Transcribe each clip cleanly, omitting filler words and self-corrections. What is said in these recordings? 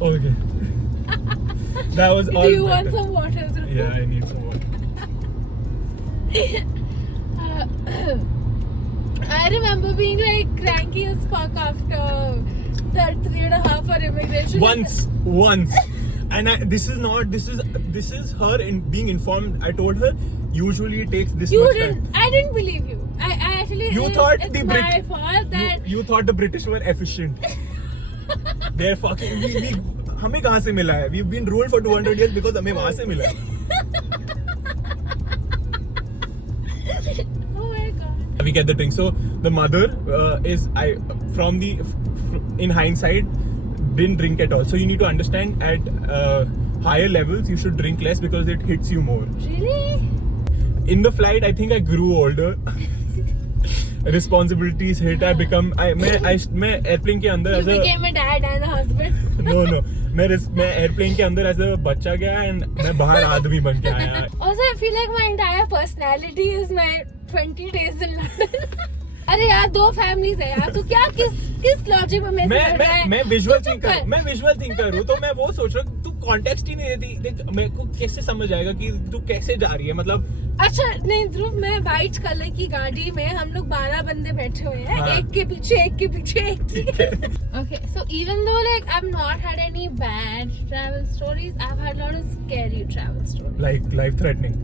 Okay. That was all. Do you want some water? Dhruv? Yeah, I need some water. I remember being like cranky as fuck after that 3.5 hour immigration. Once. And this is her being informed. I told her usually it takes this You much didn't. time. I didn't believe you. I actually. You thought it's the my fault that. you thought the British were efficient. They're fucking. We हमें कहाँ से मिला है? We've been ruled for 200 years because हमें वहाँ से मिला है. Oh my god. We get the drink. So the mother in hindsight didn't drink at all. So you need to understand at higher levels you should drink less because it hits you more. Really? In the flight, I think I grew older. Responsibilities hit. I मैं airplane के अंदर You became a dad and a husband. No. मैं airplane के अंदर as a बच्चा गया and मैं बाहर आदमी बन के आया. Also, I feel like my entire personality is my 20 days in London. अरे यार 2 families है यार. तू क्या किस लॉजिक में मैं विजुअल थिंकर हूँ तो मैं वो सोच रहा हूँ तू कॉन्टेक्स्ट ही नहीं देती. देख मेरे को कैसे समझ आएगा कि तू कैसे जा रही है मतलब. अच्छा नहीं ध्रुव, मैं व्हाइट कलर की गाड़ी में हम लोग 12 बंदे बैठे हुए हैं. हाँ. एक के पीछे एक. Okay, so even though like I've not had any bad travel stories, I've had a lot of scary travel stories. Like life threatening.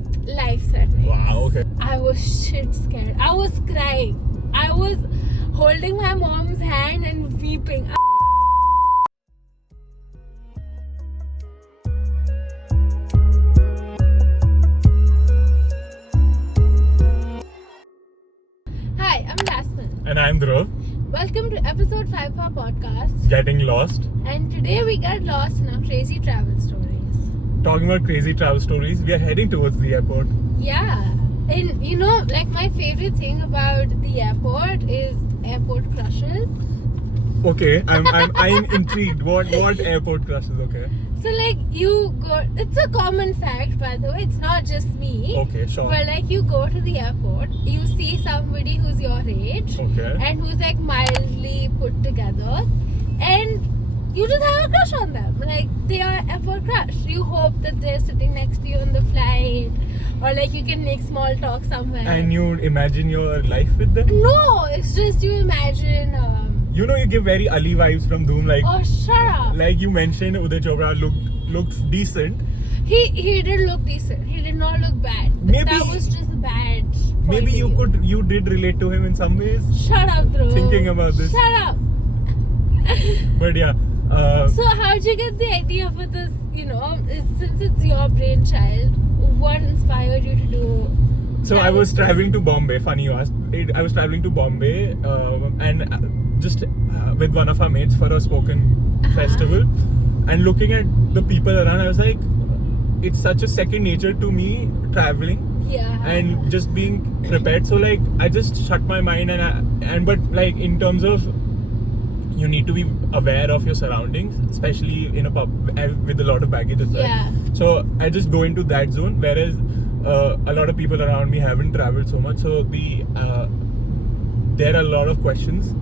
Wow. Okay. I was shit scared. I was crying. I was holding my mom's hand and weeping. Hi, I'm Jasmine. And I'm Dhruv. Welcome to episode 5 of our podcast. Getting lost. And today we got lost in our crazy travel stories. Talking about crazy travel stories, we are heading towards the airport. Yeah. And you know, like my favorite thing about the airport is airport crushes. Okay, I'm intrigued. What airport crushes? Okay. So like you go, it's a common fact by the way, it's not just me. Okay, sure. But like you go to the airport, you see somebody who's your age. Okay. And who's like mildly put together, and you just have a crush on them. Like they are airport crush. You hope that they're sitting next to you on the flight, or like you can make small talk somewhere. And you imagine your life with them? No, it's just you imagine. You know, you give very Ali vibes from Doom. Like, oh, shut up. Like you mentioned, Uday Chopra looks decent. He did look decent. He did not look bad. But Maybe that was just bad. Maybe you did relate to him in some ways. Shut up, Dhruv. Thinking about this. Shut up. But yeah. So how'd you get the idea for this? You know, since it's your brainchild, what inspired you to do? So I was traveling to Bombay. Funny you asked. I was traveling to Bombay and just with one of our mates for a spoken festival. And looking at the people around, I was like, it's such a second nature to me traveling. Yeah. And just being prepared. So like I just shut my mind but like in terms of you need to be aware of your surroundings, especially in a pub with a lot of baggage as well. Yeah. So I just go into that zone, whereas a lot of people around me haven't traveled so much. So there are a lot of questions.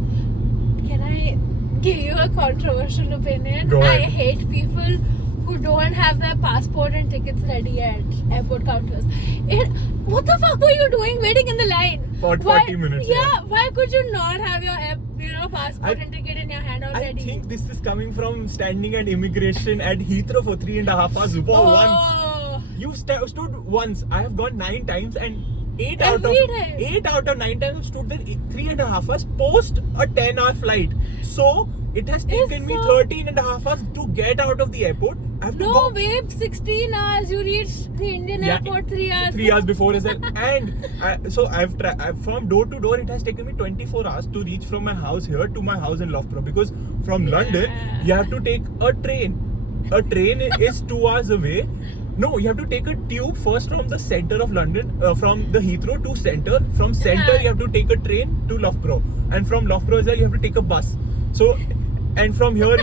Can I give you a controversial opinion? Go ahead. I hate people who don't have their passport and tickets ready at airport counters. What the fuck were you doing waiting in the line? For 40 minutes. Yeah, why could you not have your passport and ticket in your hand already? I think this is coming from standing at immigration at Heathrow for 3.5 hours. Once. You stood once. I have gone 9 times and 8 out of 9 times I've stood there 3.5 hours post a 10-hour flight. So it has taken me 13.5 hours to get out of the airport. I have to go. Babe, 16 hours. You reached the Indian airport 3 hours. 3 hours before as well. And so I've from door to door, it has taken me 24 hours to reach from my house here to my house in Loughborough. Because from London, you have to take a train. A train is 2 hours away. No, you have to take a tube first from the center of London, from the Heathrow to center. From center, you have to take a train to Loughborough. And from Loughborough as well, you have to take a bus. So, and from here,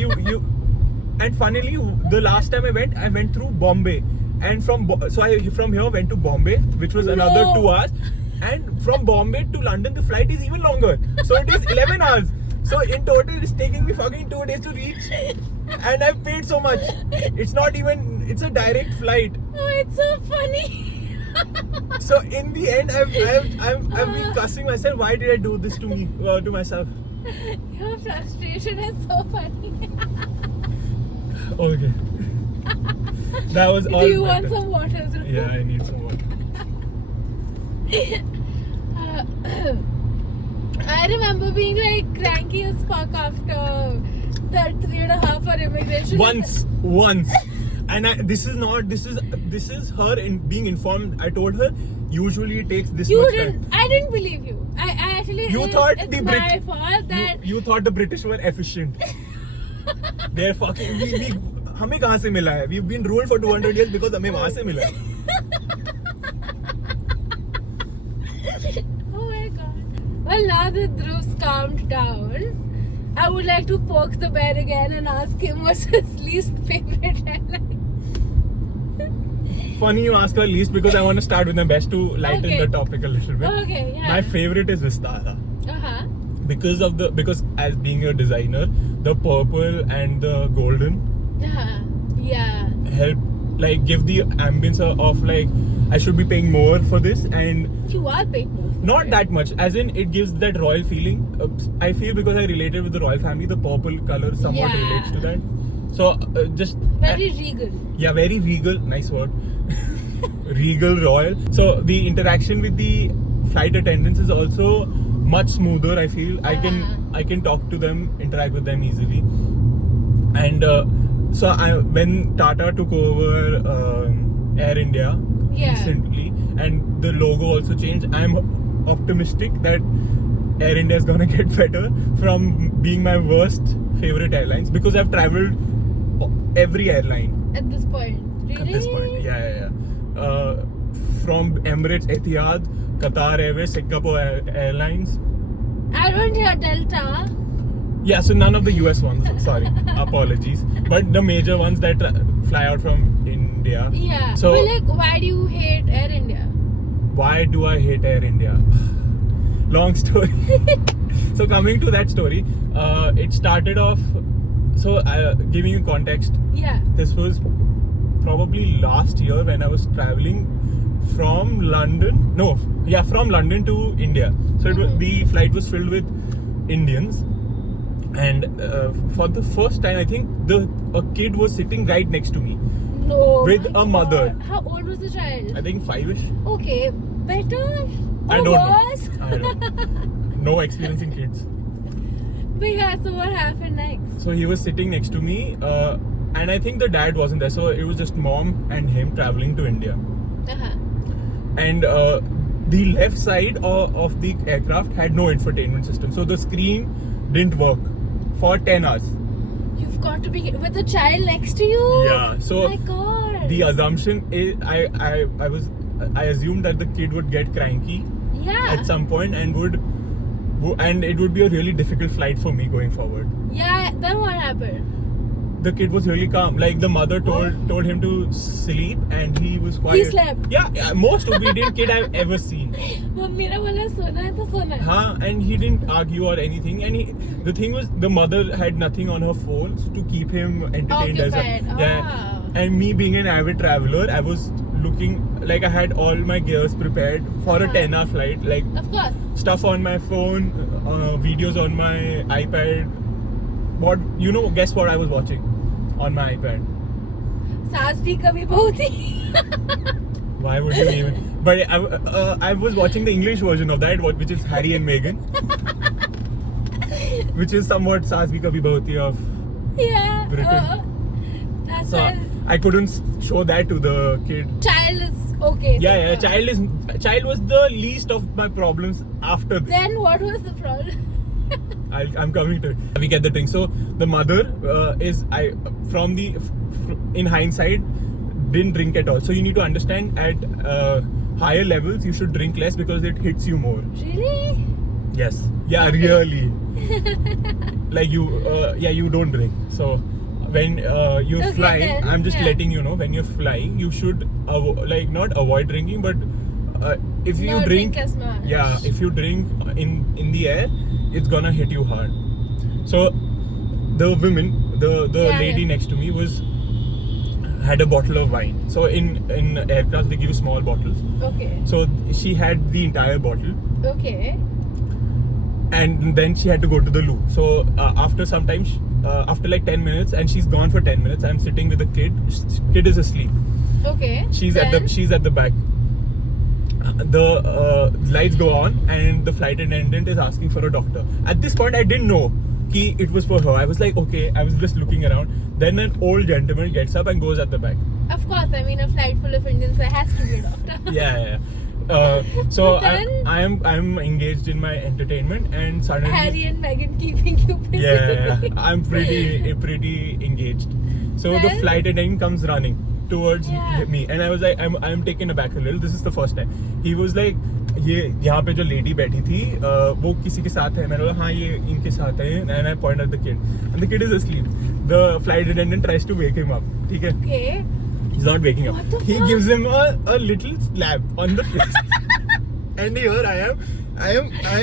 and funnily, the last time I went through Bombay. And from here went to Bombay, which was another 2 hours. And from Bombay to London, the flight is even longer. So it is 11 hours. So in total, it's taking me fucking 2 days to reach And I've paid so much. It's not even. It's a direct flight. Oh, it's so funny. So in the end, I've been cussing myself. Why did I do this to me, to myself? Your frustration is so funny. Okay. That was all. Do you want better. some water? Dhruv? Yeah, I need some water. I remember being like cranky as fuck after that 3.5 hour immigration. Once, and this is her being informed. I told her usually it takes this You much didn't. time. I didn't believe you. I actually. You thought it's the my fault that. you thought the British were efficient. They're fucking. We हमें कहाँ से मिला है? We've been ruled for 200 years because हमें वहाँ से मिला है. Oh my god. Well, now that Dhruv's calmed down, I would like to poke the bear again and ask him what's his least favorite airline. Funny you ask her least because I want to start with the best to lighten Okay. the topic a little bit. Okay, yeah. My favorite is Vistara Uh-huh. because as being a designer, the purple and the golden Uh-huh. Yeah. help like give the ambience of like I should be paying more for this, and You are paying more. not that much, as in it gives that royal feeling. I feel because I related with the royal family, the purple color somewhat Yeah. relates to that. So just Very regal. yeah, very regal, nice word. Regal royal. So the interaction with the flight attendants is also much smoother. I feel I can talk to them, interact with them easily. And so when Tata took over Air India Yeah. recently, and the logo also changed, I'm optimistic that Air India is gonna get better from being my worst favorite airlines, because I've traveled every airline At this point. Really? at this point. Yeah. From Emirates, Etihad, Qatar Airways, Singapore Airlines. I don't hear Delta. Yeah, so none of the US ones. Sorry, apologies. But the major ones that fly out from India. Yeah. So but like, why do you hate Air India? why do I hate Air India? Long story. So coming to that story, it started off. So giving you context, Yeah. this was probably last year when I was traveling from London. No, yeah, from London to India. So it was, the flight was filled with Indians, and for the first time, I think a kid was sitting right next to me. No. With my a mother. God. How old was the child? I think 5ish. Okay. Better? I Or don't worse? know. I don't know. No experience in kids. But yeah, so what happened next? So he was sitting next to me, and I think the dad wasn't there. So it was just mom and him traveling to India. Uh-huh. And the left side of the aircraft had no infotainment system. So the screen didn't work for 10 hours. You've got to be with a child next to you? Yeah. So Oh my god. the assumption is, I assumed that the kid would get cranky Yeah. at some point and and it would be a really difficult flight for me going forward. Yeah, then what happened? The kid was really calm. Like the mother told him to sleep, and he was quiet. He slept? Yeah, most obedient kid I've ever seen. Mummy ne bola sona hai to sona hai. Huh? And he didn't argue or anything. And the thing was, the mother had nothing on her phone to keep him entertained. Occupied. Yeah. Ah. And me being an avid traveler, I was looking like I had all my gears prepared for a 10-hour flight. Like Of course. stuff on my phone, videos on my iPad. Guess what I was watching on my iPad? सास भी कभी बहू थी. Why would you even? But I was watching the English version of that, which is Harry and Meghan, which is somewhat Saas Bhi Kabhi Bahu Thi of Yeah. Britain. That's So why I couldn't show that to the kid. child is okay. Yeah. then. Child was the least of my problems after this. Then what was the problem? I'm coming to it. We get the thing. So the mother in hindsight, didn't drink at all. So you need to understand at higher levels you should drink less because it hits you more. Really? Yes. Yeah, really. Like you don't drink. So when you're Okay, flying, then, I'm just yeah. letting you know, when you're flying, you should not avoid drinking, but if you Not drink, as much. yeah, if you drink in the air, it's gonna hit you hard. So the the Yeah, lady yeah. next to me had a bottle of wine. So in aircraft they give you small bottles. Okay. So she had the entire bottle, Okay. and then she had to go to the loo. So after some time, after like 10 minutes, and she's gone for 10 minutes. I'm sitting with the kid. Kid is asleep. Okay. She's Then? at the back. The lights go on, and the flight attendant is asking for a doctor. At this point, I didn't know it was for her. I was like, okay. I was just looking around. Then an old gentleman gets up and goes at the back. Of course, I mean a flight full of Indians, there has to be a doctor. Yeah. So But then- I'm engaged in my entertainment, and suddenly Harry and Meghan keeping you busy. yeah, I'm pretty engaged. So the Then- flight attendant comes running towards Yeah. me, and I was like, I'm taken aback a little. This is the first time. He was like, ये यहाँ पे जो lady बैठी थी वो किसी के साथ है. मैंने बोला हाँ ये इनके साथ है, and I point at the kid, and the kid is asleep. The flight attendant tries to wake him up. ठीक है? Okay. He's not waking up. What the He fuck? gives him a little slap on the face. And here I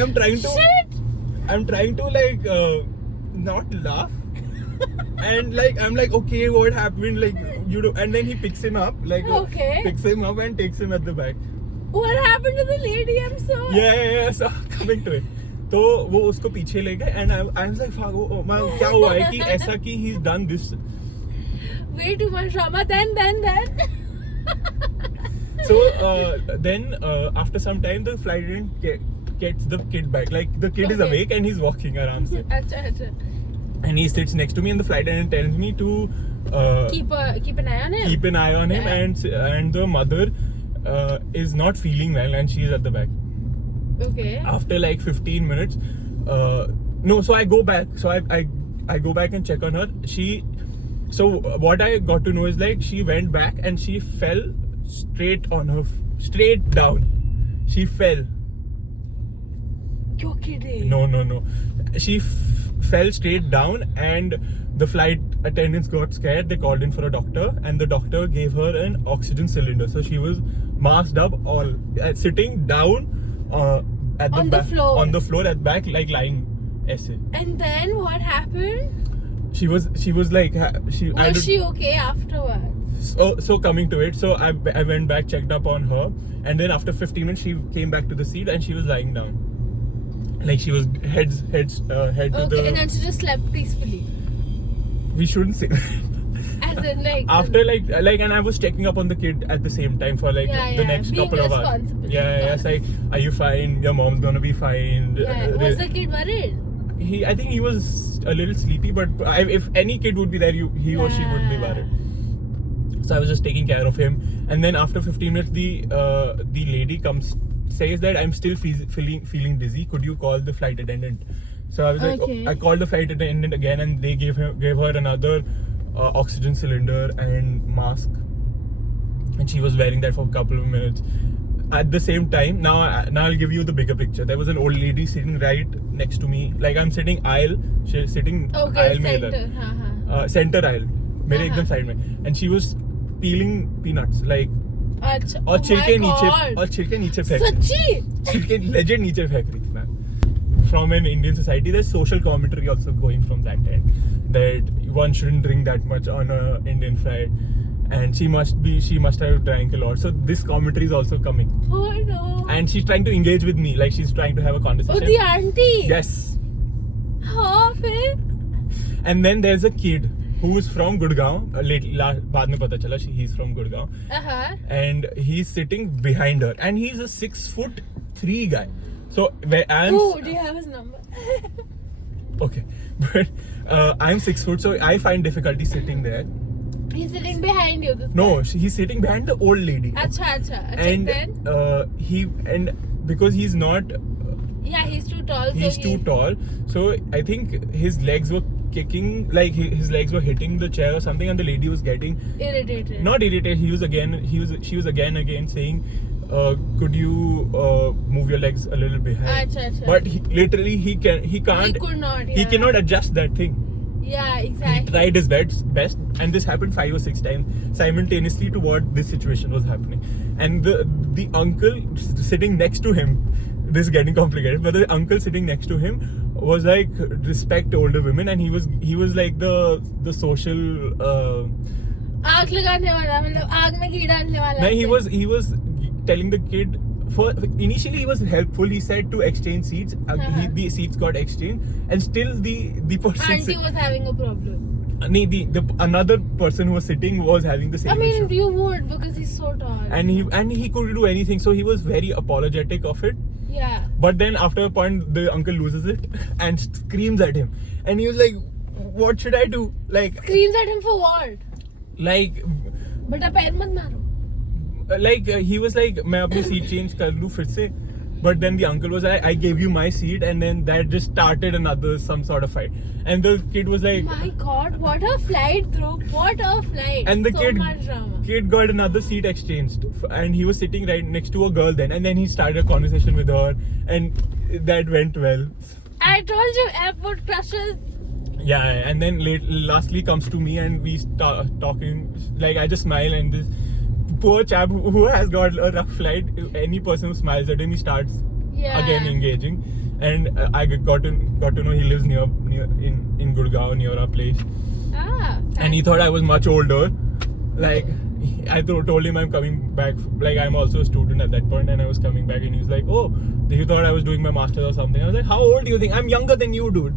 am trying to Shit! I'm trying to like not laugh. And like I'm like, okay, what happened? Like you do, and then he picks him up, like Okay. picks him up and takes him at the back. What happened to the lady? I'm so... Yeah. So coming to it. तो वो उसको पीछे ले गए, and I was like, fuck, क्या हुआ है कि ऐसा कि he's done this. Way too much drama. Then. So then after some time the flight attendant gets the kid back. Like the kid is Okay. awake and he's walking around, Acha. and he sits next to me, and the flight attendant tells me to Keep an eye on him. keep an eye on him, Yeah. and the mother is not feeling well, and she's at the back. Okay. After like 15 minutes, no, so I go back. So I go back and check on her. So what I got to know is like she went back and she fell straight down. She fell. You're kidding. No. She fell straight down, and the flight attendants got scared. They called in for a doctor, and the doctor gave her an oxygen cylinder. So she was masked up, all sitting down at On the floor. on the floor at back, like lying. Essay. And then what happened? She was like Was she okay afterwards? So coming to it, so I went back, checked up on her, and then after 15 minutes she came back to the seat and she was lying down, like she was head to Okay, the. and then she just slept peacefully. We shouldn't say. As in like... After like, and I was checking up on the kid at the same time for like Yeah, the yeah, next being couple of hours. responsible, Yeah, of it's course. like, are you fine? Your mom's gonna be fine. Yeah. Was the kid worried? I think he was a little sleepy, but if any kid would be there, he or she would be Yeah. worried. So I was just taking care of him, and then after 15 minutes, the lady comes, says that I'm still feeling dizzy. Could you call the flight attendant? So I was like, Okay. I called the flight attendant again, and they gave her another oxygen cylinder and mask, and she was wearing that for a couple of minutes. At the same time, now I'll give you the bigger picture. There was an old lady sitting right next to me. Like I'm sitting aisle, she's sitting Okay, aisle में center. इधर. हाँ. Center aisle, मेरे हाँ, एकदम हाँ. side में. And she was peeling peanuts, like अच्छा. और छिलके God. नीचे फेंक सच्ची? छिलके legit नीचे फेंक रही थी ma'am. From an Indian society, there's social commentary also going from that end, that one shouldn't drink that much on a Indian flight, and she must have drank a lot. So this commentary is also coming, Oh no. and she's trying to engage with me, like she's trying to have a Oh, conversation. the auntie. Yes. हाँ फिर? And then there's a kid who is from Gurgaon. बाद में पता चला he's from Gurgaon, and he's sitting behind her, and he's a 6'3" guy. So where I'm Oh, do you have his number? okay, but I'm 6 foot, so I find difficulty sitting there. He's sitting behind you. This No, guy. he's sitting behind the old lady. Acha. And then? because he's not, Yeah, he's too tall. he's so too tall, so I think his legs were kicking, like his legs were hitting the chair or something, and the lady was getting irritated. not irritated. She was again saying, could you move your legs a little behind? Acha. But he can't. He could not. He Yeah. cannot adjust that thing. Yeah, He exactly. tried his best, and this happened 5 or 6 times simultaneously to what this situation was happening. And the uncle sitting next to him this is getting complicated. But the uncle sitting next to him was like respect older women, and he was like the social. आग लगाने वाला मतलब आग में घी डालने वाला. No, he was telling the kid. Initially he was helpful. He said to exchange seats. The seats got exchanged, and still the person. Auntie was having a problem. The another person who was sitting was having the same issue. I mean, you would because he's so tall. And he could do anything, so he was very apologetic of it. Yeah. But then after a point, the uncle loses it and screams at him, and he was like, "What should I do?" Like screams at him for what? Like. Beta पैर मत मारो. Like he was like, मैं अपनी seat change कर लूँ फिर से. But then the uncle was like, I gave you my seat, and then that just started some sort of fight. And the kid was like, my God, what a flight, Dhruv! What a flight! And the so much drama. Kid got another seat exchanged, and he was sitting right next to a girl then, and then he started a conversation with her, and that went well. I told you, airport crushes. Yeah, and then lastly comes to me, and we start talking. Like I just smile, and this poor chap who has got a rough flight, any person who smiles at him, he starts again engaging. And I got to know he lives near in Gurgaon, near our place. And he thought I was much older. Like I told him I'm coming back. Like I'm also a student at that point, and I was coming back, and he was like, "Oh, he thought I was doing my master's or something." I was like, "How old do you think? I'm younger than you, dude."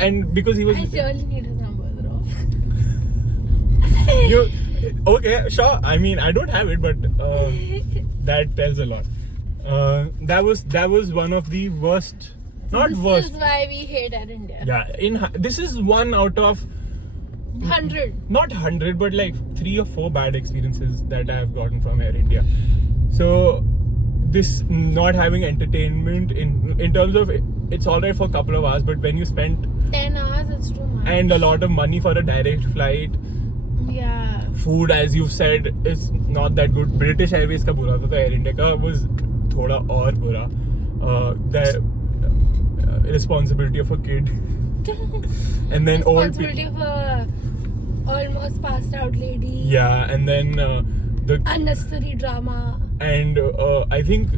And because he was. I surely need his number, Dhruv. Okay, sure. I mean, I don't have it, but that tells a lot. That was one of the worst. Not worst. This is why we hate Air India. Yeah, this is one out of 100. Not 100, but like 3 or 4 bad experiences that I have gotten from Air India. So this not having entertainment in terms of it's alright for a couple of hours, but when you spend 10 hours, it's too much. And a lot of money for a direct flight. Yeah. Food, as you've said, is not that good. British Airways का बुरा था, तो Air India का was थोड़ा और बुरा. The responsibility of a kid. And then responsibility of a almost passed out lady. Yeah, and then the unnecessary drama. And I think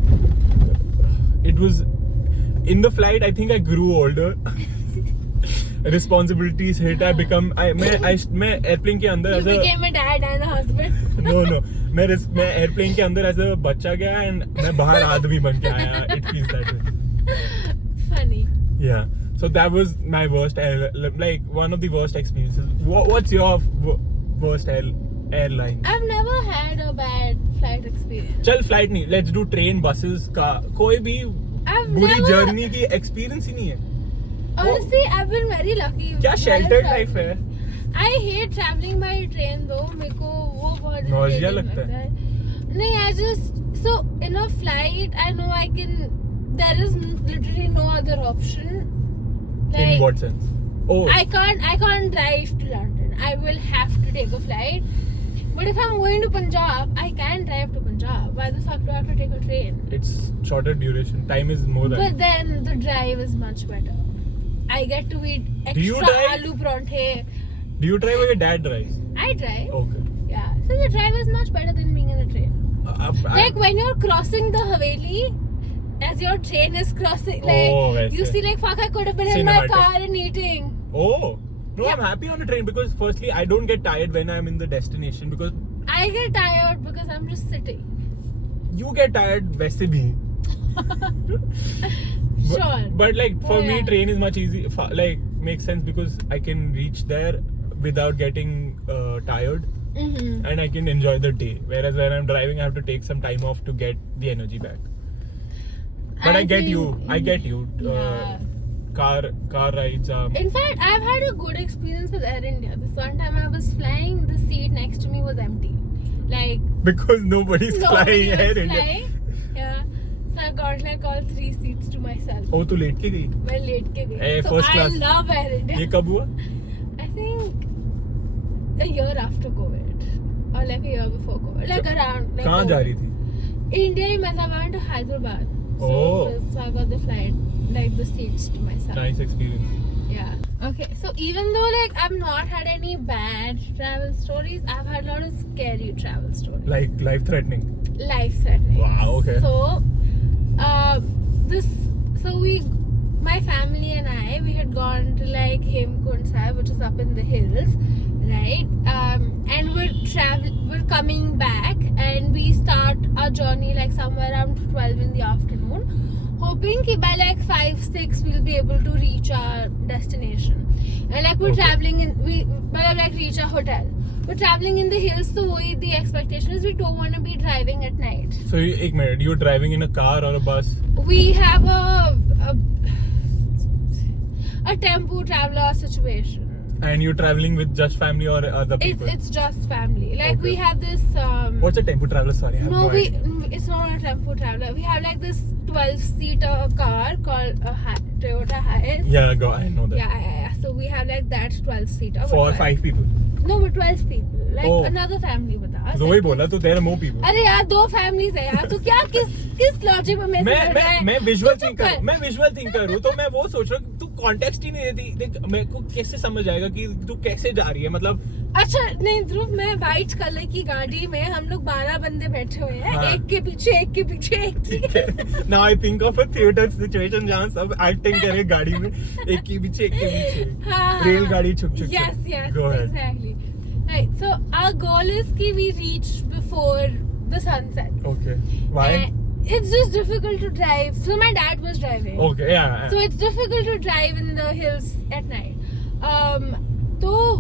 it was in the flight. I think I grew older. Responsibilities hit. I become. मैं airplane के अंदर. You became a dad and a husband. No. मैं airplane के अंदर as a बच्चा गया and मैं बाहर आदमी बन के आया. It feels that way. Funny. Yeah. So that was my worst, like one of the worst experiences. What's your worst airline? I've never had a bad flight experience. चल flight नहीं. Let's do train, buses का कोई भी बुरी journey की experience ही नहीं है. Honestly, I've been very lucky. क्या sheltered life है? I hate traveling by train though. मेरे को वो बहुत nausea लगता है. नहीं, I just so in a flight I know I can. There is literally no other option. Like, in what sense? Oh, I can't drive to London. I will have to take a flight. But if I'm going to Punjab, I can drive to Punjab. Why the fuck do I have to take a train? It's shorter duration. Time is more than. But then the drive is much better. I get to eat extra aloo parathe. Do you drive or your dad drives? I drive. Okay. Yeah. So the drive is much better than being in a train. Like when you're crossing the Haveli, as your train is crossing, like you see, like fuck, I could have been in my car and eating. Oh. No, yeah. I'm happy on the train because firstly, I don't get tired when I'm in the destination because I get tired because I'm just sitting. You get tired वैसे भी. Sure. But like for me, train is much easy. Like makes sense because I can reach there without getting tired, and I can enjoy the day. Whereas when I'm driving, I have to take some time off to get the energy back. But I get you. Yeah. Car rides. In fact, I've had a good experience with Air India. This one time I was flying, the seat next to me was empty. Like because nobody's flying Air India. Yeah. So I got like all 3 seats to myself. Oh, तू late के गई? मैं late के गई. So first class. I love Air India. ये कब हुआ? I think a year after COVID or like a year before COVID. Like around. Like कहाँ जा रही थी? India ही मतलब I went to Hyderabad. Oh. So I got the flight, like the seats to myself. Nice experience. Yeah. Okay. So even though like I've not had any bad travel stories, I've had a lot of scary travel stories. Like life-threatening. Life-threatening. Wow. Okay. So My family and I, we had gone to like Hemkund Sahib, which is up in the hills, right? And we're coming back, and we start our journey like somewhere around 12 in the afternoon, hoping that by like 5-6 we'll be able to reach our destination. And like we're traveling in, reach our hotel. We're traveling in the hills, so the expectation is we don't want to be driving at night. So एक minute, you're driving in a car or a bus? We have a tempo traveler situation. And you're traveling with just family or other people? It's just family. Like we have this. What's a tempo traveler? Sorry, I have no idea. It's not a tempo traveler. We have like this 12-seater car called a Toyota Hiace. Yeah, I know that. Yeah. So we have like that 12-seater. For 5 people? No, with 12 people. Like another family with us. तो वही बोला तो there are more people. अरे यार 2 families है यार, तो क्या किस लॉजिक में मैं विजुअल थिंकर हूँ, तो मैं वो सोच रहा हूँ तू कॉन्टेक्स्ट ही नहीं देती, देख मेरे को कैसे समझ आएगा कि तू कैसे जा रही है, मतलब अच्छा नहीं ध्रुव, मैं व्हाइट कलर की गाड़ी में हम लोग 12 बंदे बैठे हुए हैं, एक के पीछे एक। Now I think of a theater situation जहाँ सब एक्टिंग करे गाड़ी में, एक के पीछे रेलगाड़ी छुक Yes, exactly. Right, so our goal is that we reach before the sunset. Okay. Why? And it's just difficult to drive. So my dad was driving. Okay, yeah. So it's difficult to drive in the hills at night. So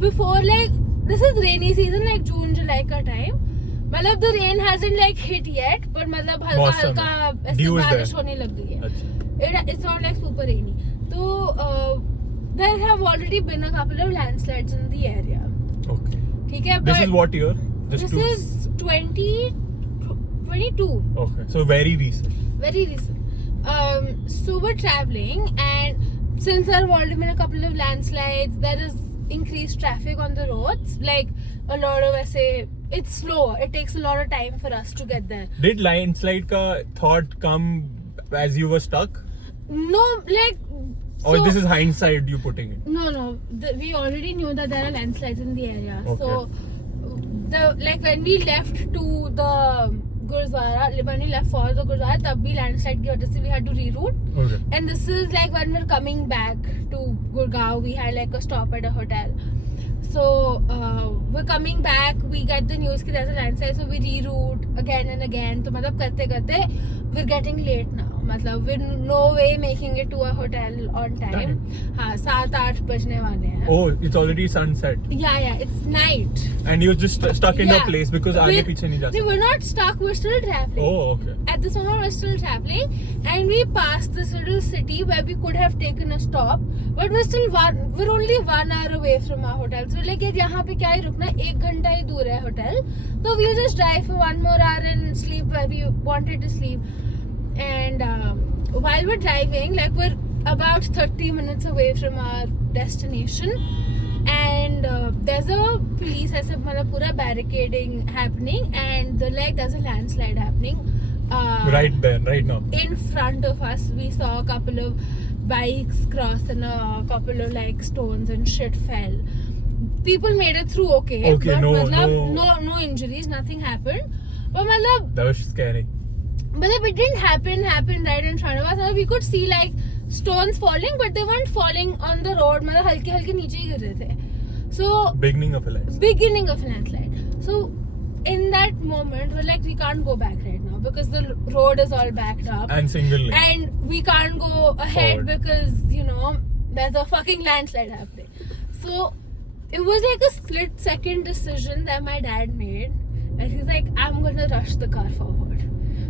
before, like, this is rainy season, like June, July ka time. मतलब the rain hasn't like hit yet, but मतलब हल्का ऐसे बारिश होने लग गई है. It's not like super rainy. So there have already been a couple of landslides in the area. Okay. ठीक है. This is what year? This is 2022. Okay. So very recent. Very recent. So we're traveling, and since there have already been a couple of landslides, there is increased traffic on the roads. Like a lot of it's slower. It takes a lot of time for us to get there. Did landslide ka thought come as you were stuck? No, like. Or this is hindsight you putting it? No. We already knew that there are landslides in the area. Okay. So, when we left to the Gurudwara, when we left for the Gurudwara, tab bhi landslide ki wajah se we had to reroute. Okay. And this is like when we're coming back to Gurgaon, we had like a stop at a hotel. So, we're coming back, we get the news that there's a landslide, so we reroute again and again. So, karte, we're getting late now. We're no way making it to a hotel on time. 7-8 bajne wale hain. Oh, it's already sunset. Yeah, it's night. And you're just stuck in a place because aage piche nahi ja sakte. We're not stuck, we're still traveling. Oh, okay. At this moment we're still traveling, and we passed this little city where we could have taken a stop, but we're only 1 hour away from our hotel. So like yahan pe kya hi rukna, 1 ghanta hi dur hai hotel. So we'll just drive for 1 more hour and sleep where we wanted to sleep. And while we're driving, like we're about 30 minutes away from our destination, and there's a police pura barricading happening, and there's a landslide happening. Right there, right now. In front of us, we saw a couple of bikes cross and a couple of like stones and shit fell. People made it through okay. Okay, but no injuries, nothing happened. But that was scary. But it didn't happen right in front of us. We could see like stones falling, but they weren't falling on the road. हल्के नीचे ही गिर रहे थे. So beginning of a landslide. So in that moment, we're like, we can't go back right now because the road is all backed up. And single lane. And we can't go ahead because, there's a fucking landslide happening. So it was like a split-second decision that my dad made. And he's like, I'm gonna rush the car forward.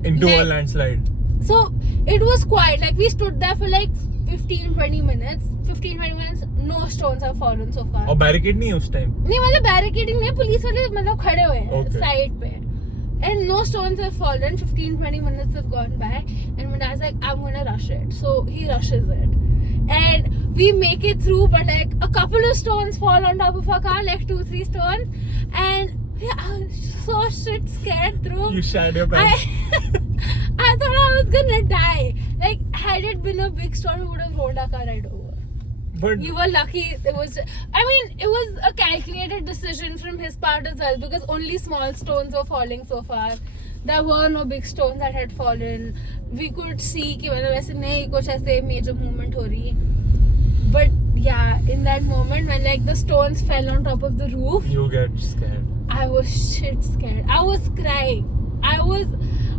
Into a landslide. So it was quiet. Like we stood there for like 15-20 minutes. 15-20 minutes, no stones have fallen so far. और barricade नहीं है उस time? नहीं, barricading नहीं है. Police वाले खड़े हुए हैं side पे. And no stones have fallen. 15-20 minutes have gone by, and my dad's like, I'm gonna rush it. So he rushes it, and we make it through. But like a couple of stones fall on top of our car, like 2-3 stones, and I was so shit scared through. You shat your pants. I thought I was gonna die. Like, had it been a big storm, we would have rolled our car right over. But we were lucky. It was a calculated decision from his part as well, because only small stones were falling so far. there were no big stones that had fallen. We could see कि मतलब ऐसे नहीं कुछ ऐसे major movement हो रही. But yeah, in that moment when like the stones fell on top of the roof, You get scared. I was shit scared. I was crying. I was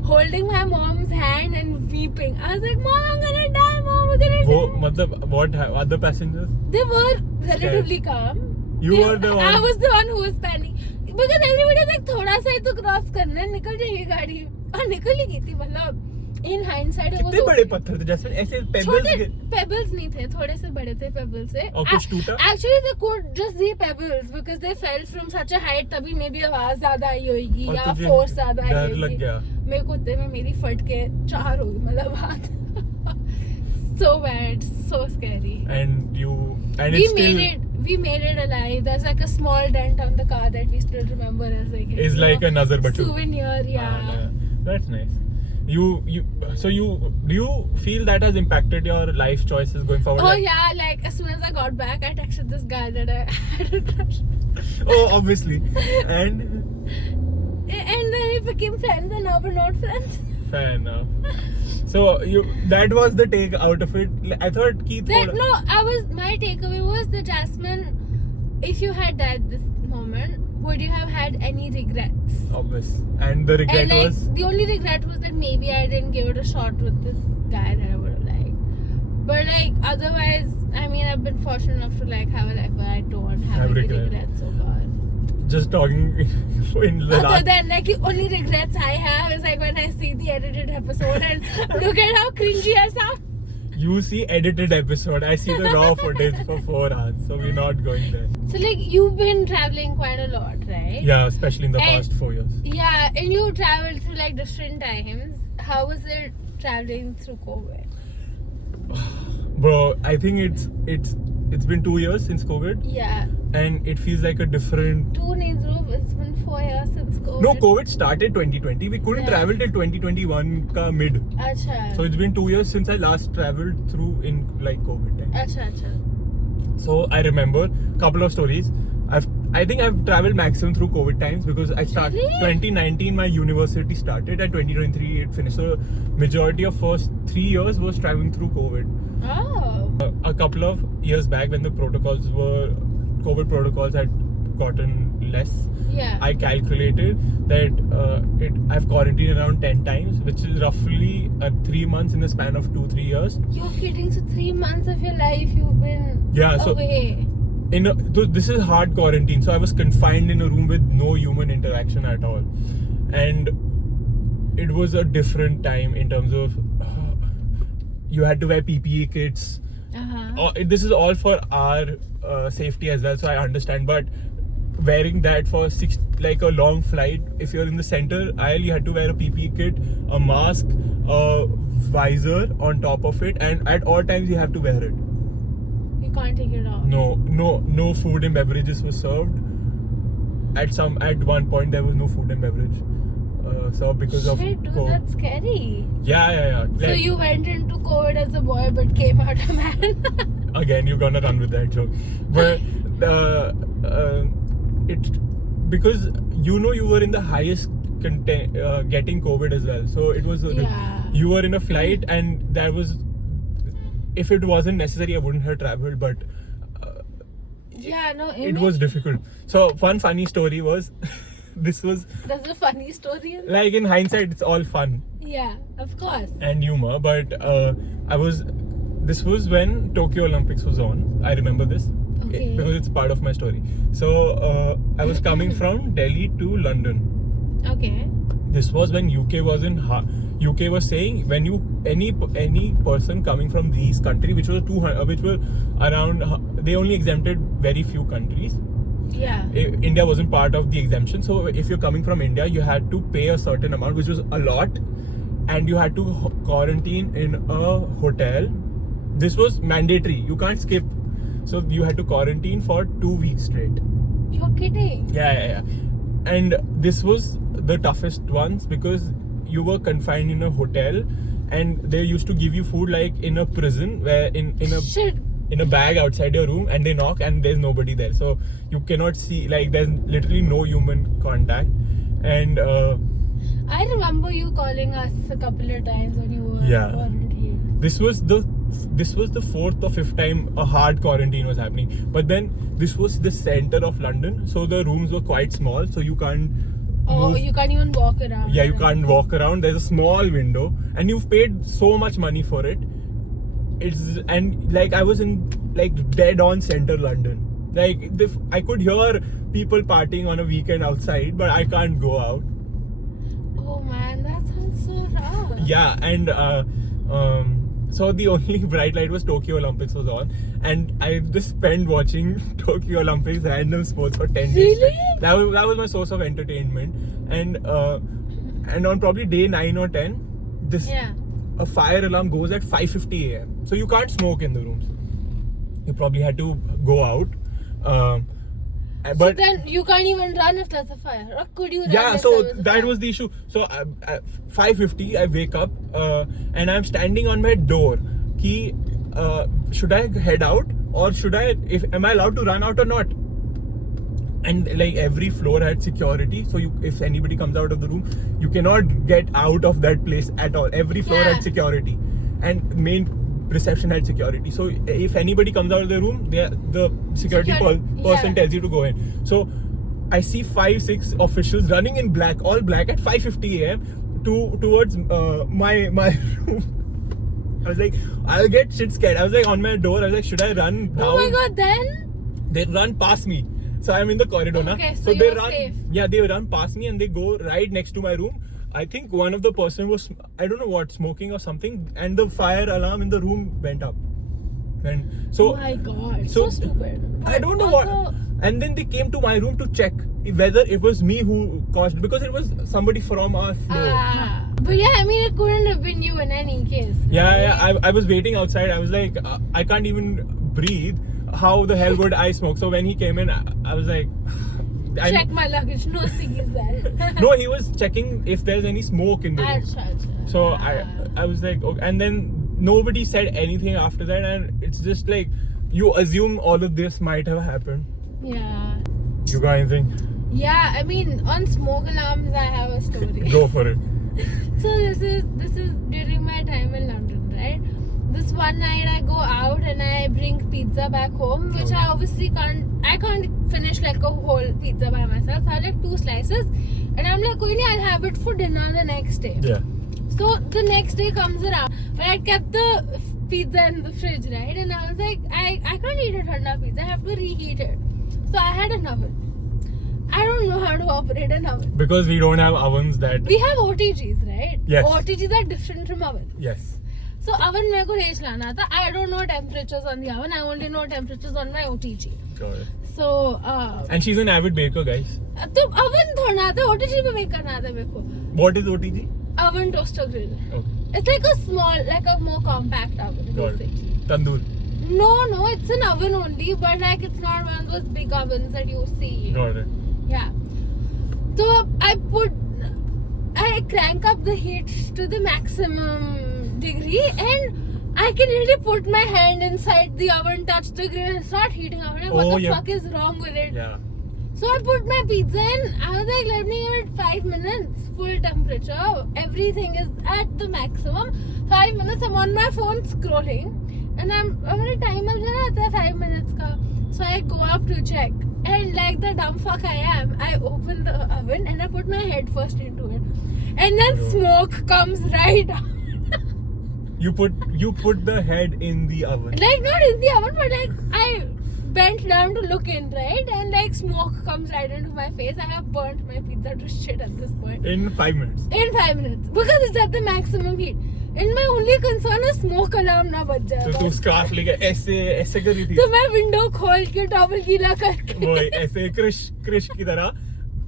holding my mom's hand and weeping. I was like, Mom, I'm gonna die. Mom, we're gonna वो die. मतलब what other passengers? They were relatively calm. You were the one. I was the one who was panicking. Because everybody was like, थोड़ा सा ही तो cross करना है, निकल जाएगी गाड़ी. और निकल ही गई थी मतलब. In hindsight, it was कितने बड़े okay. पत्थर थे जैसे ऐसे छोटे पेबल्स pebbles नहीं थे, थोड़े से बड़े थे pebbles से. और कुछ टूटा? Actually, they could just be pebbles because they fell from such a height. तभी maybe आवाज ज्यादा आई होगी और या तुझे force ज्यादा आई डर होगी. लग गया. मेरे कुत्ते में मेरी फट के 4 हो गई मतलब हाथ. So bad, so scary. and We it's made still it. We made it alive. There's like a small dent on the car that we still remember as like is like a nazar bachoo. souvenir. Yeah. That's nice. Do you feel that has impacted your life choices going forward? Oh Like- yeah, like as soon as I got back, I texted this guy that I had a crush. Oh, obviously. And And then we became friends and now we're not friends. fair enough. So that was the take out of it. I thought Keith My takeaway was the Jasmine, if you had died this moment, would you have had any regrets? obvious. And the regret And like was the only regret was that maybe I didn't give it a shot with this guy that I would have liked. But like otherwise, I mean, I've been fortunate enough to like have a life where I don't have any regrets so far. just talking in the Other last. than like the only regrets I have is like when I see the edited episode and look at how cringy I sound. You see edited episode. I see the raw footage for 4 hours. So we're not going there. So like you've been traveling quite a lot, right? Yeah, especially in the And- past 4 years. Yeah, and you traveled through like different times. How was it traveling through COVID? Bro, I think it's been 2 years since COVID, Yeah. and it feels like a different. Two names, Dhruv. It's been 4 years since COVID. No, COVID started 2020. We couldn't Yeah. travel till 2021 ka mid. Acha. So it's been 2 years since I last traveled through in like COVID time. Acha. So I remember couple of stories. I think I've traveled maximum through COVID times because I started Really? 2019 my university started and 2023 it finished. So majority of first 3 years was traveling through COVID. Oh. A couple of years back when the COVID protocols had gotten less, Yeah. I calculated that I've quarantined around 10 times, which is roughly 3 months in the span of 2-3 years. You're kidding. So 3 months of your life you've been Yeah, so away. this is hard quarantine, so I was confined in a room with no human interaction at all, and it was a different time in terms of you had to wear PPE kits. This is all for our safety as well, so I understand, but wearing that for like a long flight, if you're in the center aisle, you had to wear a PPE kit, a mask, a visor on top of it, and at all times you have to wear it. You can't take it off. No food and beverages were served. At one point there was no food and beverage served because of Shit, dude, COVID. that's scary. Yeah. So Like, you went into COVID as a boy but came out a man. again, you're gonna run with that joke, but it because you were in the highest getting COVID as well. So it was Yeah. you were in a flight, and that was, if it wasn't necessary, I wouldn't have traveled, but Yeah, no, it was difficult. So one funny story was this was That's a funny story. like, in hindsight it's all fun Yeah, of course. and humor, but this was when Tokyo Olympics was on. I remember this Okay. because it's part of my story. So I was coming from Delhi to London. Okay. This was when UK was UK was saying when any person coming from these countries, which were around, they only exempted very few countries. Yeah. India wasn't part of the exemption, so if you're coming from India, you had to pay a certain amount, which was a lot, and you had to quarantine in a hotel. This was mandatory, you can't skip, so you had to quarantine for 2 weeks straight. You're kidding. Yeah. And this was the toughest ones because you were confined in a hotel, and they used to give you food like in a prison, where Shit. in a bag outside your room, and they knock and there's nobody there, so you cannot see, like, there's literally no human contact. And I remember you calling us a couple of times when you were quarantined. This was the fourth or fifth time a hard quarantine was happening. But then this was the center of London, so the rooms were quite small, so you can't. You can't even walk around. Yeah, you can't walk around. There's a small window, and you've paid so much money for it. I was in like dead on center London. Like I could hear people partying on a weekend outside, but I can't go out. Oh man, that sounds so rough. Yeah, and so the only bright light was Tokyo Olympics was on, and I just spent watching Tokyo Olympics random sports for 10 days. Really? That was my source of entertainment, and on probably day 9 or 10, a fire alarm goes at 5:50 a.m. So you can't smoke in the rooms. You probably had to go out. But so then you can't even run if there's a fire, or could you run? Yeah, if so there was a that fire? was the issue. So at 5:50 I wake up and I'm standing on my door. Should I head out or am I allowed to run out or not? And like every floor had security, so if anybody comes out of the room, you cannot get out of that place at all. Every floor had security, and main reception had security. So if anybody comes out of the room, the security person tells you to go in. So I see 5-6 officials running in black, all black, at 5:50 a.m. towards my room. I was like, I'll get shit scared. I was like on my door. I was like, should I run down? Oh my god! Then they run past me. So I'm in the corridor now. Okay, so they you're run. safe. Yeah, they run past me and they go right next to my room. I think one of the person was, I don't know what, smoking or something, and the fire alarm in the room went up. And so, oh my god, so stupid. I don't know what. And then they came to my room to check whether it was me who caused it, because it was somebody from our floor. But yeah, I mean, it couldn't have been you in any case. Yeah. I was waiting outside. I was like, I can't even breathe. How the hell would I smoke? So when he came in, I was like, check my luggage. No ciggies there. No, he was checking if there's any smoke in the room. So I was like, okay. And then nobody said anything after that, and it's just like you assume all of this might have happened. Yeah. You got anything? Yeah, I mean, on smoke alarms, I have a story. Go for it. So this is during my time in London, right? This one night I go out and I bring pizza back home, which I obviously can't finish like a whole pizza by myself. So I have like 2 slices, and I'm like, "Koi nahi, I'll have it for dinner the next day." Yeah. So the next day comes around, but I kept the pizza in the fridge, right? And I was like, I can't eat a thanda pizza. I have to reheat it. So I had an oven. I don't know how to operate an oven. Because we don't have ovens that... We have OTGs, right? Yes. OTGs are different from ovens. Yes. So oven मेरे को range लाना था. I don't know temperatures on the oven. I only know temperatures on my OTG. Got it. So And she's an avid baker, guys. तो oven थोड़ा था, OTG पे make करना था मेरे को. What is OTG? Oven toaster grill. Okay. It's like a small, like a more compact oven. Got basically. it. Tandoor. No, it's an oven only, but like it's not one of those big ovens that you see. Got it. Yeah. So I crank up the heat to the maximum degree, and I can really put my hand inside the oven, touch the grill, and it's not heating up. Like, what the fuck is wrong with it? Yeah. So I put my pizza in. I was like, let me give it 5 minutes, full temperature. Everything is at the maximum. 5 minutes, I'm on my phone scrolling. And I'm gonna time up 5 minutes ka. So I go up to check. And like the dumb fuck I am, I open the oven and I put my head first into it. And then smoke comes right out. You put the head in the oven. Like not in the oven, but like I bent down to look in, right? And like smoke comes right into my face. I have burnt my pizza to shit at this point. In 5 minutes. In 5 minutes. Because it's at the maximum heat. And my only concern is smoke alarm ना बज जाए. तो तू scarf लेके ऐसे कर रही थी. तो मैं विंडो खोल के टॉवल गीला करके. वो ऐसे क्रिश की तरह.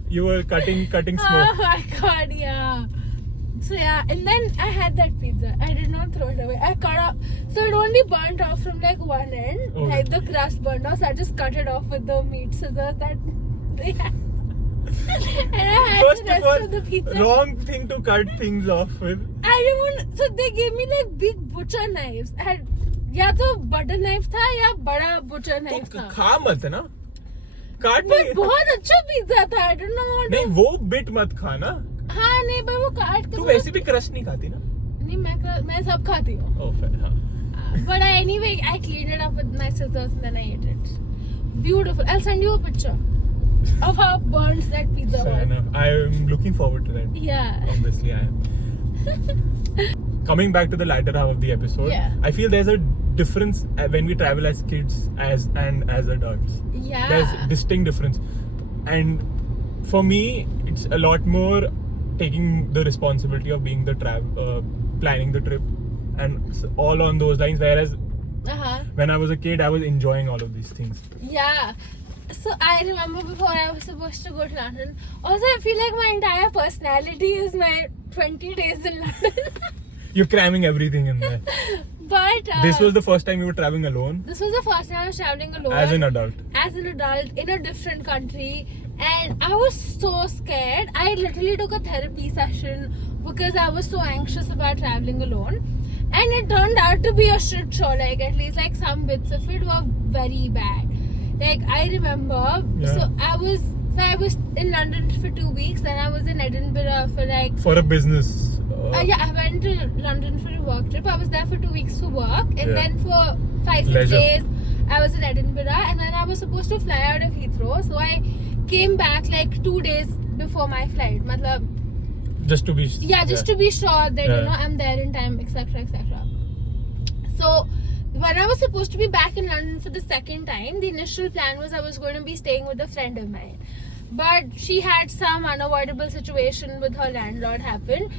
You were cutting smoke. Oh my god, yeah. So yeah, and then I had that pizza. I did not throw it away. I cut off. So it only burnt off from like one end. Okay. Like the crust burnt off. So I just cut it off with the meat scissors that they had. And I had First the rest of all, of the pizza. wrong thing to cut things off with. I don't. So they gave me like big butcher knives. I had, या तो butter knife था या बड़ा butcher knife तो था. खा मत ना. काट But नहीं. बहुत अच्छा पिज्जा था. I don't know what. नहीं वो बिट मत खाना. हाँ नहीं पर वो काट के तू वैसे भी क्रश नहीं खाती ना? नहीं मैं सब खाती हूँ. Oh, fair, हाँ. But anyway, I cleaned it up with my scissors and then I ate it. Beautiful. I'll send you a picture of how burnt that pizza Fair was. enough. I'm looking forward to that. Yeah. Obviously, I am. Coming back to the latter half of the episode, Yeah. I feel there's a difference when we travel as kids as adults. Yeah. There's distinct difference, and for me, it's a lot more taking the responsibility of being the planning the trip, and all on those lines. Whereas when I was a kid, I was enjoying all of these things. Yeah. So I remember before I was supposed to go to London. Also, I feel like my entire personality is my 20 days in London. You're cramming everything in there. But This was the first time you were traveling alone? This was the first time I was traveling alone. As an adult? As an adult in a different country. And I was so scared. I literally took a therapy session because I was so anxious about traveling alone. And it turned out to be a shit show. Like, at least like some bits of it were very bad. Like, I remember, so I was in London for 2 weeks, then I was in Edinburgh for like... For a business? Yeah, I went to London for a work trip. I was there for 2 weeks for work, and then for 5-6 days I was in Edinburgh, and then I was supposed to fly out of Heathrow. So I came back like 2 days before my flight. Matlab, just to be... to be sure that, you know, I'm there in time, etc, etc. So... when I was supposed to be back in London for the second time, the initial plan was I was going to be staying with a friend of mine. But she had some unavoidable situation with her landlord happen,